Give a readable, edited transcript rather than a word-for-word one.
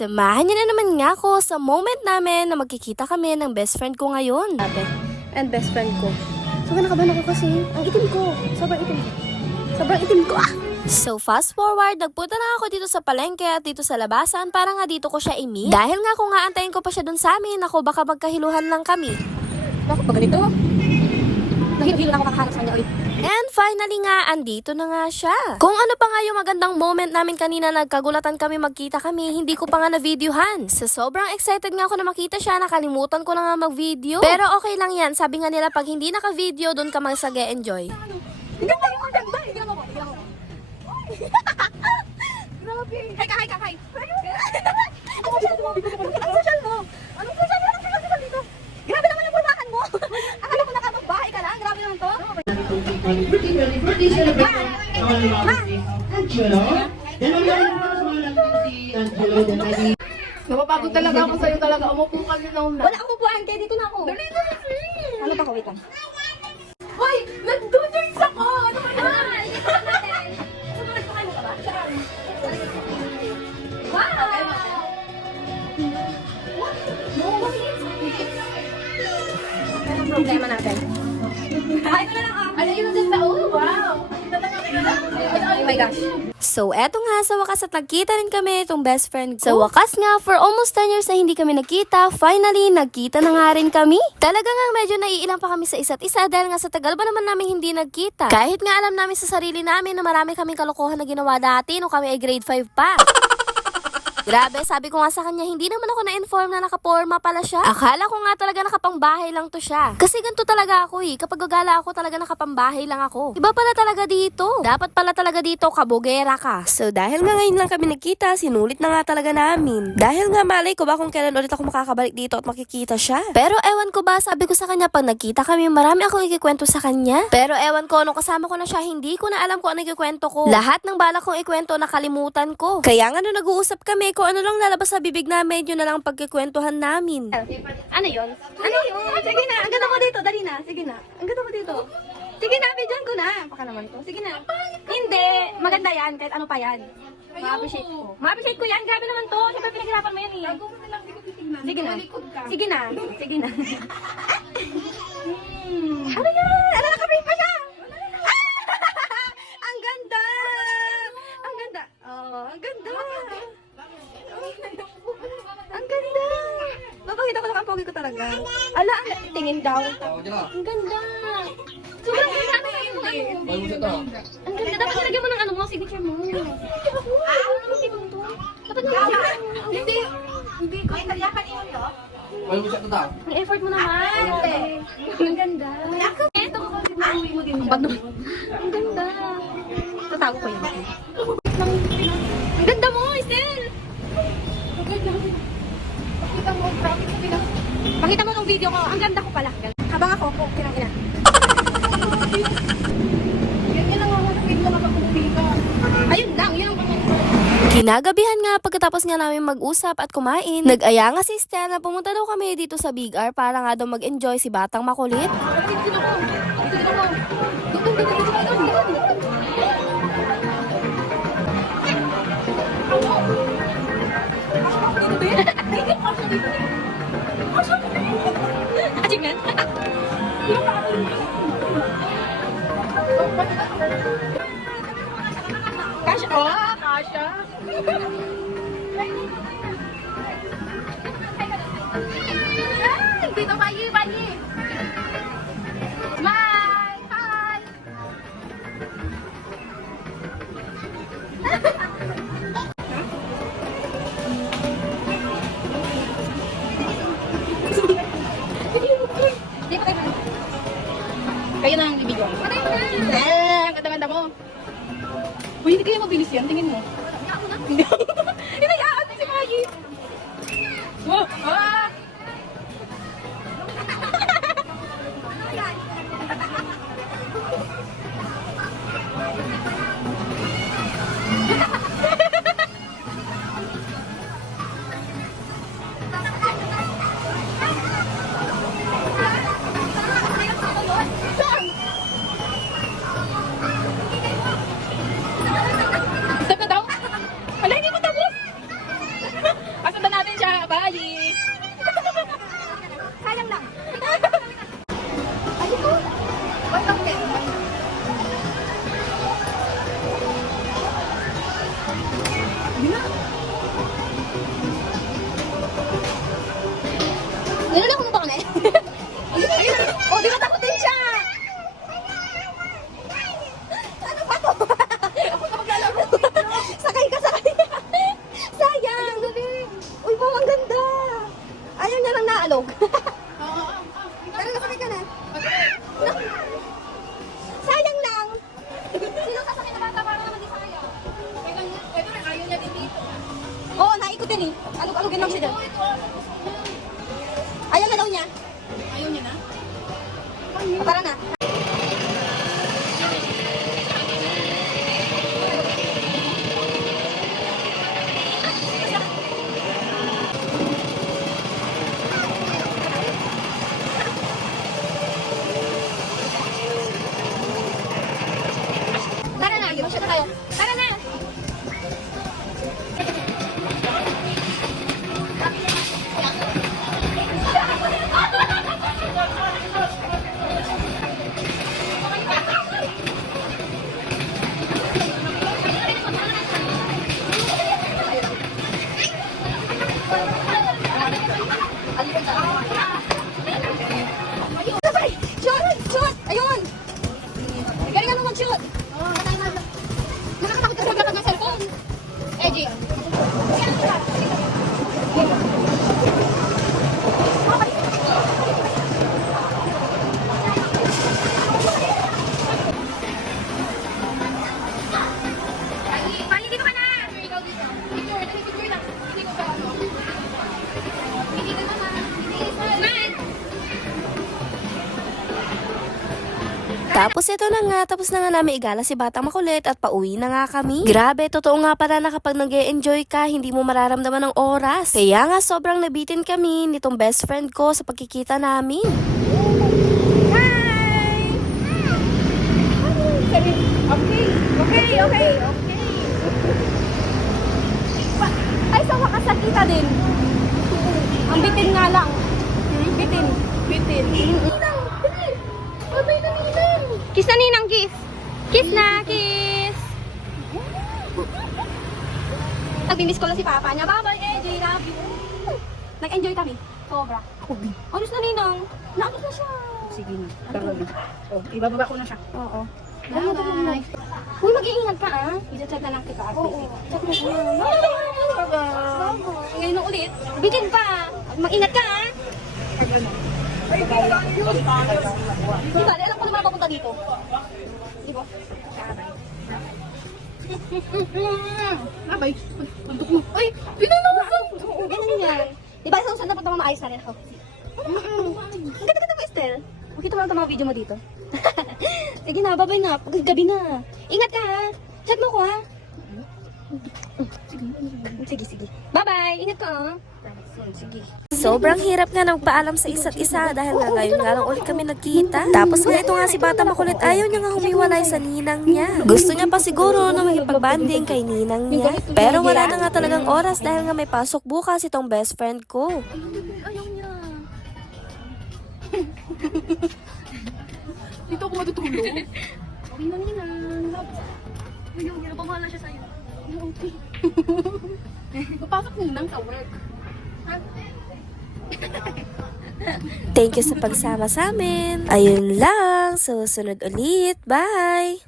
Samahan niyo na naman nga ako sa moment namin na magkikita kami ng best friend ko ngayon. And best friend ko. So, nakabahan ako kasi ang itim ko. Sobrang itim. Sobrang itim ko. So fast forward, nagpunta na ako dito sa palengke at dito sa labasan para nga dito ko siya i-meet. Dahil nga kung aantayin ko pa siya dun sa amin, ako baka magkahiluhan lang kami. Bakit ba ganito? Nahilo-hilo na ako kakahanap sa kanya ulit. And finally nga, andito na nga siya. Kung ano pa nga yung magandang moment namin kanina, nagkagulatan kami, magkita kami, hindi ko pa nga na-videohan. Sa sobrang excited nga ako na makita siya, nakalimutan ko na nga mag-video. Pero okay lang yan, sabi nga nila pag hindi naka-video, doon ka mag-enjoy. Hindi ako yung ganda. Hindi ako. Grabe. Hi ka. Ano social mo? Ano social mo? Anong social mo? Anong social dito? Grabe naman yung pulbakan mo. Akala ko nakapagbahay ka lang. Grabe naman to. Napapagod talaga ako sa'yo talaga. Umupo ka din na una. Wala akong upuan. Kaya dito na ako. Dali. Ano pa ko? Wait lang. Hoy! Nag-do-drinks ako! Ano ba yan? Anong problema natin? Ay, ko na lang ako. Ano yun dyan sa ulo? Wow! Oh my gosh. So eto nga, sa wakas at nagkita rin kami itong best friend ko. Sa wakas nga, for almost 10 years na hindi kami nagkita, finally, nagkita na nga rin kami. Talaga nga medyo naiilang pa kami sa isa't isa dahil nga sa tagal ba naman namin hindi nagkita. Kahit nga alam namin sa sarili namin na marami kaming kalokohan na ginawa dati nung kami ay grade 5 pa. Grabe, sabi ko nga sa kanya, hindi naman ako na-inform na nakaporma pala siya. Akala ko nga talaga nakapangbahay lang to siya. Kasi ganito talaga ako eh. Kapag gagala ako, talaga nakapambahay lang ako. Iba pala talaga dito. Dapat pala talaga dito, kabugera ka. So dahil nga ngayon lang kami nagkita, sinulit na nga talaga namin. Dahil nga malay ko ba kung kailan ulit ako makakabalik dito at makikita siya. Pero ewan ko ba, sabi ko sa kanya, pag nagkita kami, marami akong ikikwento sa kanya. Pero ewan ko, nung kasama ko na siya, hindi ko na alam kung ano ikikwento ko. Lahat ng balak kong ikwento, nakalimutan ko. Kaya nga nung nag-uusap kami, kung ano lang lalabas sa bibig namin, yun na lang pagkikwentuhan namin. Ano yun? Ano yun? Sige na, ang ganda mo dito. Dali na, sige na. Ang ganda mo dito. Sige na, bidyan ko na. Baka naman to. Sige na. Hindi, maganda yan. Kahit ano pa yan. Ma-appreciate ko. Ma-appreciate ko yan. Grabe naman to. Siyempre pinaghirapan mo yan eh. Sige na. Sige na. Sige na. Ano yan? Ano, naka-frame pa siya? Ang ganda! Ang ganda. Oh, ang ganda. Ang ganda! Mapakita ko lang ang pogi ko talaga. Ala, ang tingin daw. Ang ganda! Sobrang ganda na yun. Ang ganda. Dapat nilagyan mo ng ano mo, signature mo. Dapat nilagyan mo. Hindi. Hindi ko. Ay, taliyakan yun, no? Ang effort mo naman. Ang ganda. Ito ko kasi mauwi mo din siya. Ang ganda. Tatago ko yun. Ang ganda mo, Estel! Pakita mo nung video ko, ang ganda ko pala. Habang ako, kinang-ina. Yan lang ako ng video kapag umuwi ka. Ayun lang, yun ang Kinagabihan nga pagkatapos nga namin mag-usap at kumain, nag-aya nga si Stella na pumunta daw kami dito sa Big R para nga daw mag-enjoy si Batang Makulit. achievement. Kasha. Oh, Kasha. Dito, bayi. Smile! Hi! Kayo na ang video. Patay mo na! Ang ganda-ganda mo. Uy, hindi kayo mabilis yan. Tingin mo. Hindi. Hinayaan mo si Maggie. Wow! Ah! Stop na daw? Bayi! Sayang lang. Ay, ito. What the heck? Nilala ko na ba ka na eh? O, di ba takutin siya? Ano ba to? Ako na maglalaro. Sakay ka, sakay. Sayang. Uy, wow, ang ganda. Ayaw niya lang naalog. Pero nasakay ka na. Sayang lang. Sino sasakay na bata para naman di sayang? Ito na, ayaw niya din dito. Oo, naikot din eh. Alog-alogin lang siya dyan. Ayaw na daw niya. Ayaw niya na? O, tara na. Tara na, di ba siya na tayo? Tara na! Sabay! Shoot! Shoot! Ayun! Galingan mo mag-shoot! Nakakatakot ka sa gagat ng cellphone! Edgy! Bali, dito ka na! Ikaw dito. Picture lang. Hindi ko pa ano. Hindi ka naman. Man! Tapos ito na nga, tapos na nga namin igala si Batang Makulit at pauwi na nga kami. Grabe, totoo nga pala na kapag nag-e-enjoy ka, hindi mo mararamdaman ng oras. Kaya nga sobrang nabitin kami nitong best friend ko sa pagkikita namin. Hi! Okay. Ay, sa wakas nakita din. Ang bitin nga lang. Bitin. Kiss na, Ninang, kiss. Kiss na, kiss. Nag-miss ko lang si Papa niya. Bye-bye, AJ. Love you. Nag-enjoy kami. Sobra. Honest na, Ninang. Naabot na siya. Sige na. Tara na. Oh, ibababa ko na siya. Oo. Bye. Uy, mag-iingat ka, ah. I-chat na lang kita. Oo. Chat mo siya. Bye-bye. Ngayon na ulit. Bitin pa. Mag-ingat ka, ah. Di ba? Alam ko naman papunta dito. Di ba? Abay, pagduk mo. Ay, pinanawasan! Oo, ganun yan. Di ba? Sa usan na punta mo maayos na rin ako. Ang ganda-ganda mo, Estel. Makita mo lang mga video mo dito. Sige na, babay na. Gabi na. Ingat ka, ha. Chat mo ko, ha. Sige. Bye-bye. Ingat ka, ha. Sige. Sobrang hirap nga nagpaalam sa isa't isa dahil nga ngayon nga lang ulit kami nagkita. Tapos nga ito nga si Bata Makulit, ayaw niya nga humiwalay sa ninang niya. Gusto niya pa siguro na makipag-banding kay ninang niya. Pero wala na nga talagang oras dahil nga may pasok bukas itong best friend ko. Ayaw niya. Dito ako matutulog. Okay na, Ninang. Ayaw niya. Pamala siya sa'yo. Okay. Papasok ninang sa work. Thank you sa pagsama sa amin. Ayun lang, susunod ulit. Bye!